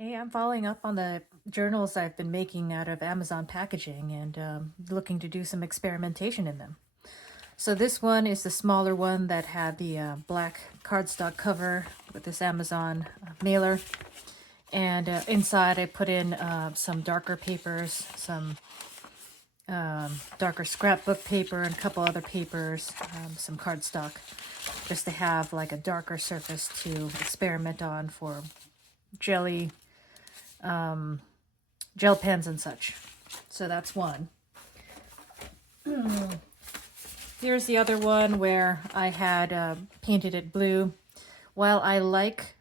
Hey, I'm following up on the journals I've been making out of Amazon packaging and looking to do some experimentation in them. So this one is the smaller one that had the black cardstock cover with this Amazon mailer. And inside I put in some darker papers, some darker scrapbook paper and a couple other papers, some cardstock, just to have like a darker surface to experiment on for jelly, gel pens and such. So that's one. Here's the other one where I had painted it blue. While I like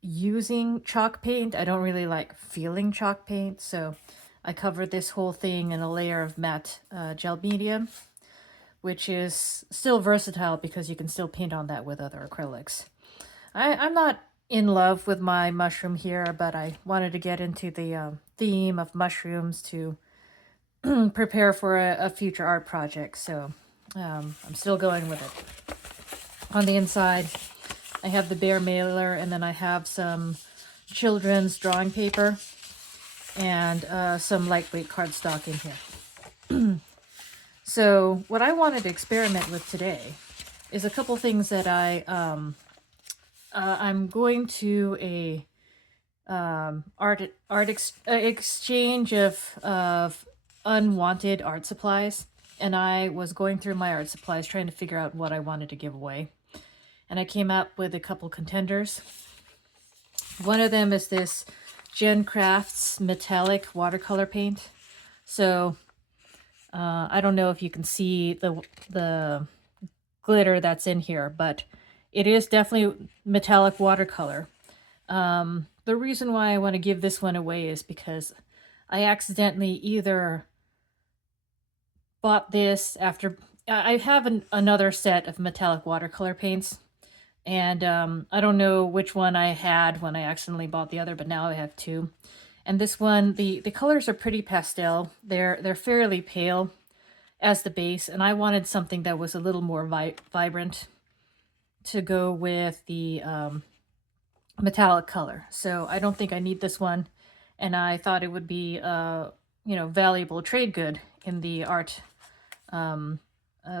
using chalk paint, I don't really like feeling chalk paint, so I covered this whole thing in a layer of matte gel medium, which is still versatile because you can still paint on that with other acrylics. I'm not in love with my mushroom here, but I wanted to get into the theme of mushrooms to prepare for a future art project, so I'm still going with it. On the inside, I have the bear mailer, and then I have some children's drawing paper and some lightweight cardstock in here. So what I wanted to experiment with today is a couple things that I'm going to a exchange of unwanted art supplies, and I was going through my art supplies trying to figure out what I wanted to give away, and I came up with a couple contenders. One of them is this Gen Crafts metallic watercolor paint. So I don't know if you can see the glitter that's in here, but it is definitely metallic watercolor. The reason why I want to give this one away is because I accidentally either bought this after I have another set of metallic watercolor paints, and I don't know which one I had when I accidentally bought the other, but now I have two. And this one, the colors are pretty pastel. They're fairly pale as the base, and I wanted something that was a little more vibrant to go with the metallic color. So I don't think I need this one, and I thought it would be valuable trade good in the art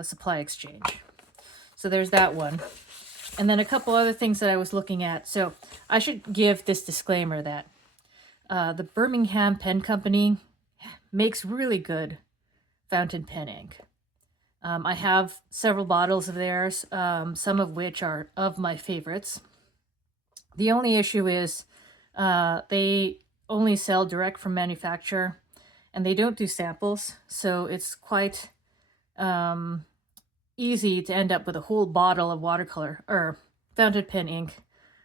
supply exchange. So there's that one. And then a couple other things that I was looking at. So I should give this disclaimer that the Birmingham Pen Company makes really good fountain pen ink. I have several bottles of theirs, some of which are of my favorites. The only issue is they only sell direct from manufacturer, and they don't do samples, so it's quite easy to end up with a whole bottle of watercolor or fountain pen ink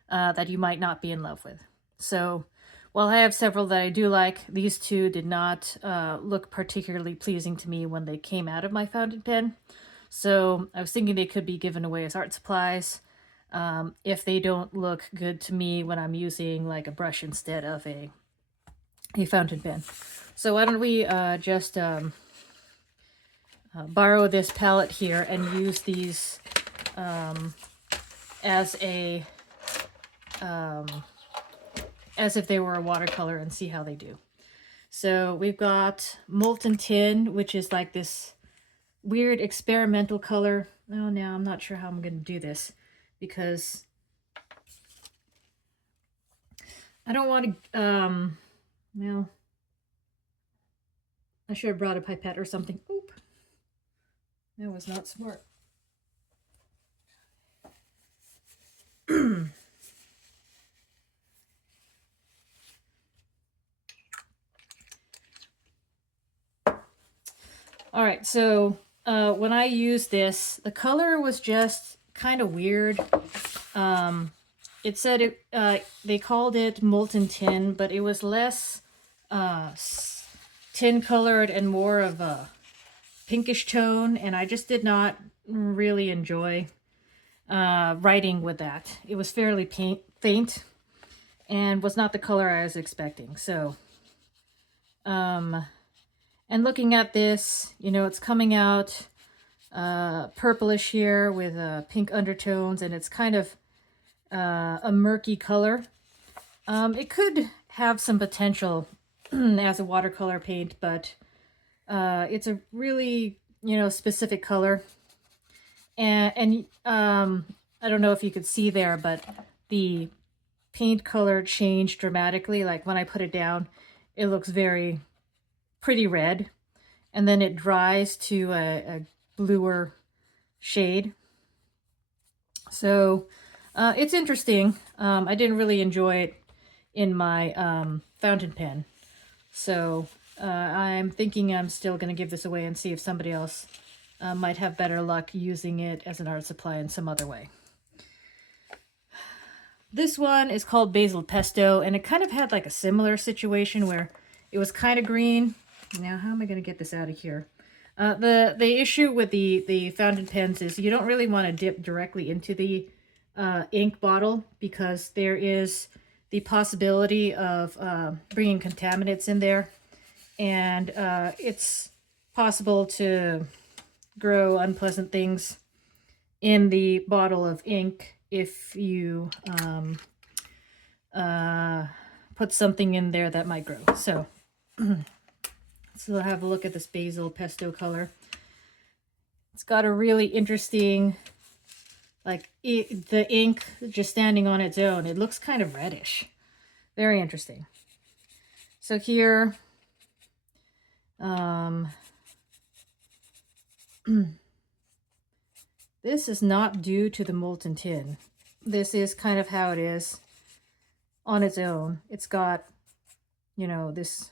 that you might not be in love with. So while I have several that I do like, these two did not look particularly pleasing to me when they came out of my fountain pen. So I was thinking they could be given away as art supplies if they don't look good to me when I'm using like a brush instead of a fountain pen. So why don't we just borrow this palette here and use these as a as if they were a watercolor and see how they do. So we've got Molten Tin, which is like this weird experimental color. Oh, now I'm not sure how I'm going to do this because I don't want to, well, I should have brought a pipette or something. Oop. That was not smart. All right, so when I used this, the color was just kind of weird. It said they called it Molten Tin, but it was less tin colored and more of a pinkish tone, and I just did not really enjoy writing with that. It was fairly faint and was not the color I was expecting. So, and looking at this, it's coming out purplish here with pink undertones, and it's kind of a murky color. It could have some potential as a watercolor paint, but it's a really, specific color. And I don't know if you could see there, but the paint color changed dramatically. Like when I put it down, it looks very pretty red, and then it dries to a bluer shade. So it's interesting. I didn't really enjoy it in my fountain pen. So I'm thinking I'm still going to give this away and see if somebody else might have better luck using it as an art supply in some other way. This one is called Basil Pesto, and it kind of had like a similar situation where it was kind of green. Now, how am I going to get this out of here? The issue with the fountain pens is you don't really want to dip directly into the ink bottle, because there is the possibility of bringing contaminants in there, and it's possible to grow unpleasant things in the bottle of ink if you put something in there that might grow. So so have a look at this Basil Pesto color. It's got a really interesting, like the ink just standing on its own, it looks kind of reddish. Very interesting. So here, this is not due to the molten tin. This is kind of how it is on its own. It's got, this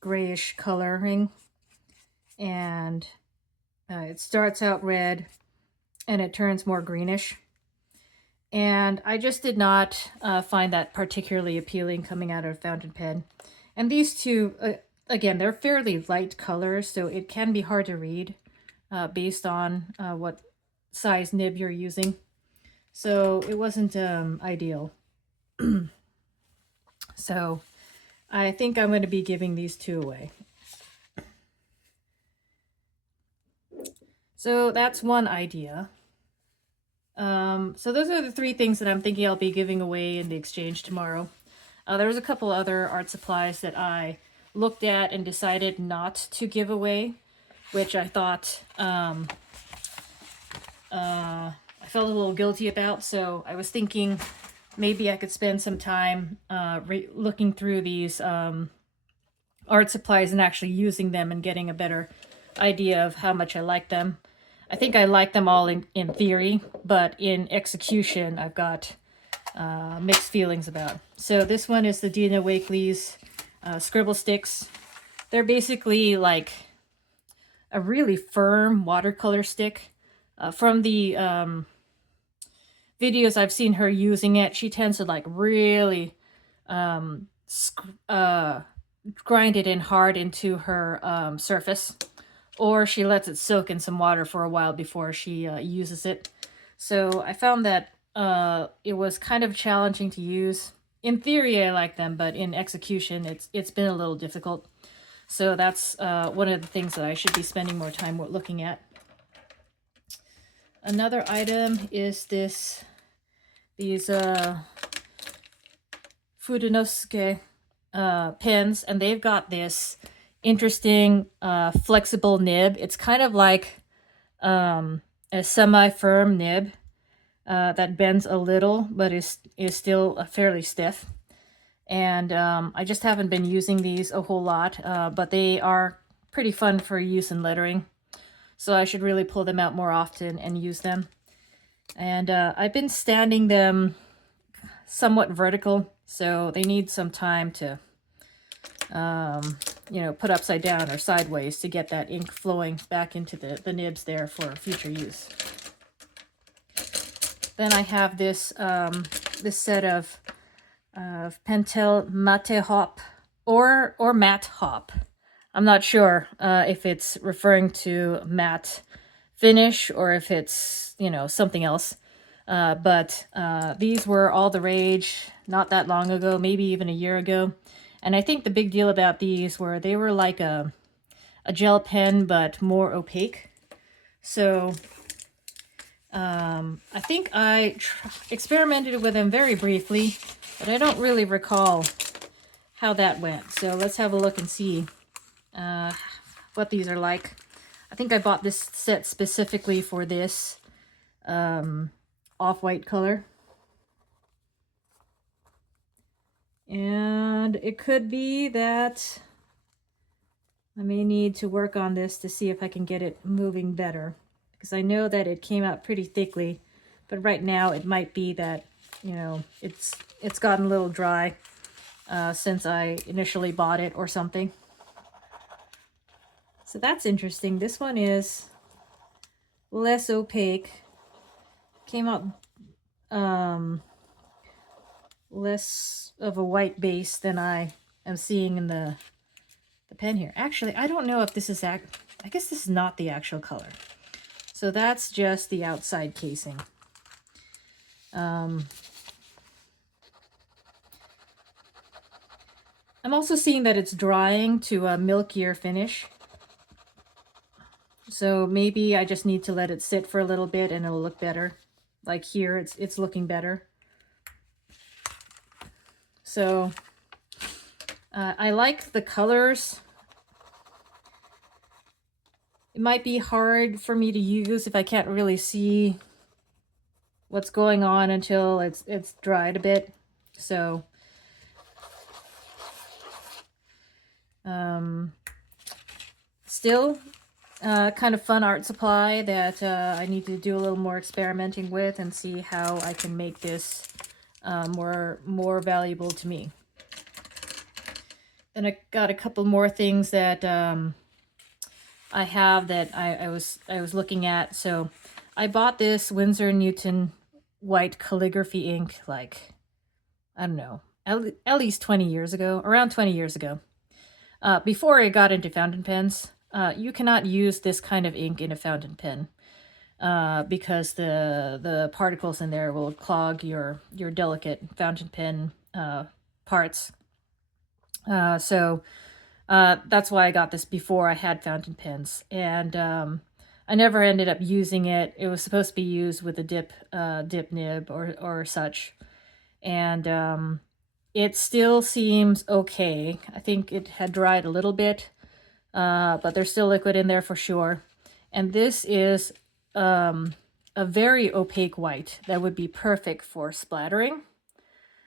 grayish coloring, and it starts out red and it turns more greenish. And I just did not find that particularly appealing coming out of a fountain pen. And these two, again, they're fairly light colors, so it can be hard to read based on what size nib you're using. So it wasn't ideal. So I think I'm going to be giving these two away. So that's one idea. So those are the three things that I'm thinking I'll be giving away in the exchange tomorrow. There was a couple other art supplies that I looked at and decided not to give away, which I thought I felt a little guilty about. So I was thinking maybe I could spend some time looking through these art supplies and actually using them and getting a better idea of how much I like them. I think I like them all in theory, but in execution, I've got mixed feelings about. So this one is the Dina Wakely's scribble sticks. They're basically like a really firm watercolor stick. From the videos I've seen her using it, she tends to like really grind it in hard into her surface, or she lets it soak in some water for a while before she uses it. So I found that it was kind of challenging to use. In theory, I like them, but in execution, it's been a little difficult. So that's one of the things that I should be spending more time looking at. Another item is these Fudenosuke pens, and they've got this interesting flexible nib. It's kind of like a semi-firm nib that bends a little, but is still fairly stiff. And I just haven't been using these a whole lot, but they are pretty fun for use in lettering. So I should really pull them out more often and use them. And I've been standing them somewhat vertical, so they need some time to, put upside down or sideways to get that ink flowing back into the nibs there for future use. Then I have this this set of Pentel Mate Hop or Matte Hop. I'm not sure if it's referring to matte finish or if it's, something else. But these were all the rage not that long ago, maybe even a year ago. And I think the big deal about these were they were like a gel pen, but more opaque. So I think I experimented with them very briefly, but I don't really recall how that went. So let's have a look and see what these are like. I think I bought this set specifically for this off-white color. And it could be that I may need to work on this to see if I can get it moving better, because I know that it came out pretty thickly, but right now it might be that, you know, it's gotten a little dry since I initially bought it or something. So that's interesting. This one is less opaque. Came out less of a white base than I am seeing in the pen here. Actually, I don't know if this is I guess this is not the actual color. So that's just the outside casing. I'm also seeing that it's drying to a milkier finish. So maybe I just need to let it sit for a little bit and it'll look better. Like here, it's looking better. So I like the colors. It might be hard for me to use if I can't really see what's going on until it's dried a bit. So still kind of fun art supply that I need to do a little more experimenting with and see how I can make this more valuable to me. And I got a couple more things that I have that I was looking at. So I bought this Winsor Newton white calligraphy ink, like, I don't know, at least 20 years ago, around 20 years ago. Before I got into fountain pens. You cannot use this kind of ink in a fountain pen because the particles in there will clog your delicate fountain pen parts. So that's why I got this before I had fountain pens, and I never ended up using it. It was supposed to be used with a dip nib or such, and it still seems okay. I think it had dried a little bit, but there's still liquid in there for sure. And this is a very opaque white that would be perfect for splattering.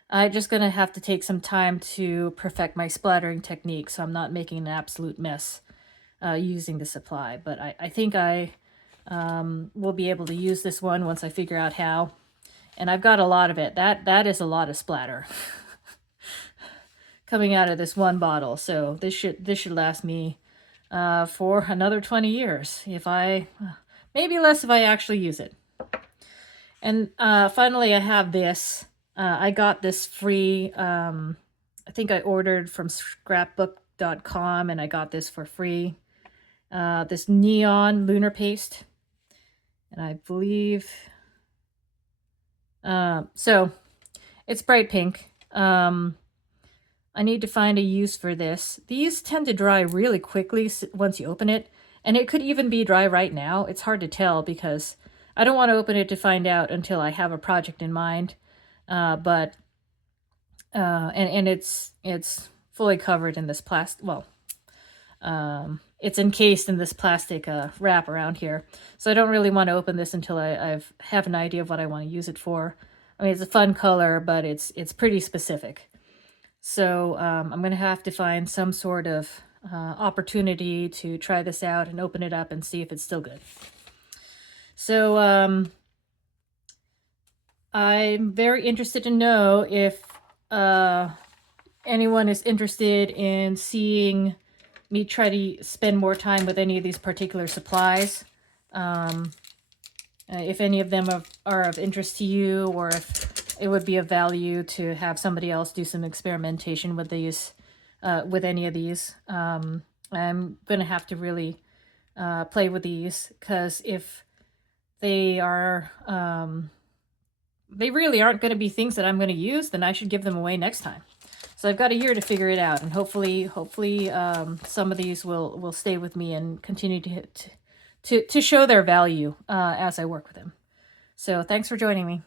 I'm just going to have to take some time to perfect my splattering technique so I'm not making an absolute mess using the supply. But I think I will be able to use this one once I figure out how. And I've got a lot of it. That is a lot of splatter coming out of this one bottle. So this should last me for another 20 years, maybe less if I actually use it. And finally, I have this. I got this free. I think I ordered from scrapbook.com, and I got this for free. This neon lunar paste, and I believe so. It's bright pink. I need to find a use for this. These tend to dry really quickly once you open it, and it could even be dry right now. It's hard to tell because I don't want to open it to find out until I have a project in mind. And it's fully covered in this plastic. Well, it's encased in this plastic wrap around here, so I don't really want to open this until I have an idea of what I want to use it for. I mean, it's a fun color, but it's pretty specific. So I'm going to have to find some sort of opportunity to try this out and open it up and see if it's still good. So I'm very interested to know if anyone is interested in seeing me try to spend more time with any of these particular supplies. If any of them are of interest to you, or if it would be of value to have somebody else do some experimentation with these, with any of these. I'm going to have to really play with these, because if they are, they really aren't going to be things that I'm going to use, then I should give them away next time. So I've got a year to figure it out, and hopefully some of these will stay with me and continue to show their value as I work with them. So thanks for joining me.